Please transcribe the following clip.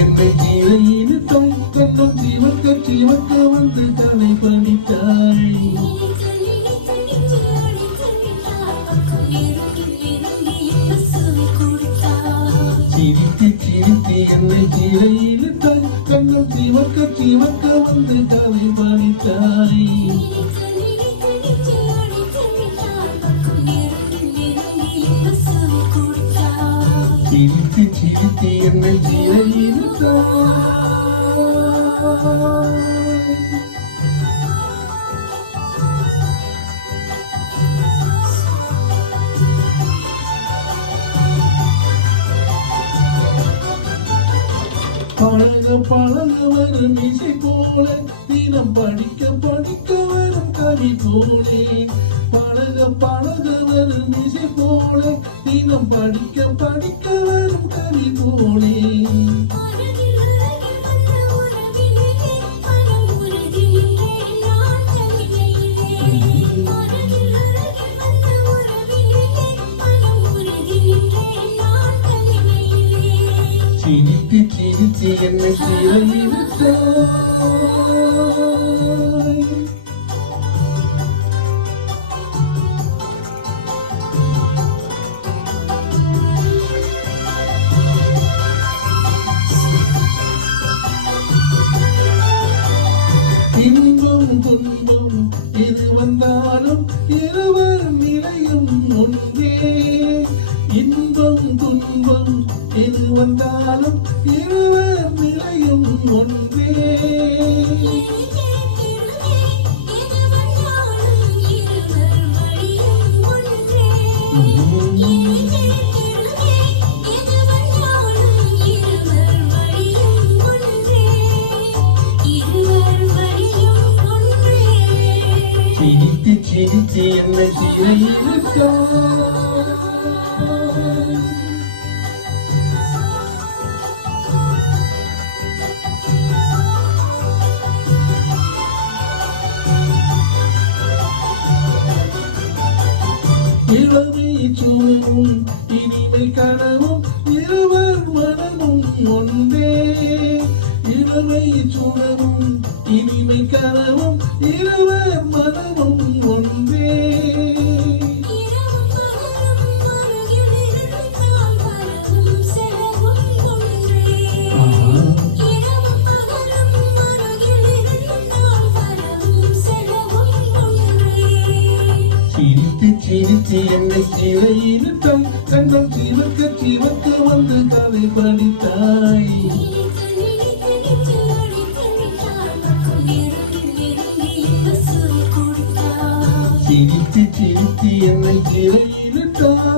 என்னை ஜீவையினுத்தாய் கண்ணம் ஜீவக்க வந்து தலை பணித்தாய் சிரித்து என்னை ஜீவையினுத்தாய் கண்ணம் ஜீவக்க வந்து தலை பணித்தாய் சிரித்து என்னை ஜீவையினுத்தாய் பழக வரும் இசை போல தினம் படிக்க வரும் கவி போலே பழக வரும் இசை போல தினம் படிக்க வரும் கவி போலே சிரித்து என்னை சிறையினுத்தாய் இன்பம் துன்பம் எது வந்தாலும் இருவர் நிலையும் ஒன்றே இன்பம் துன்பம் எது வந்தாலும் இருவர் நிலையும் ஒன்றே சிரித்து என்னை சிறையினுத்தாய் இளமை சூழலும் இனிமை கனவும் இருவர் மனமும் ஒன்றே இளமை சூழலும் இனிமை கனவும் இருவர் மனமும் ஒன்றே சிரித்து என்னை சிறையினுத்தாய் கண்ணம் ஜீவக்க வந்து தலை பணித்தாய் சிரித்து என்னை சிறையினுத்தாய்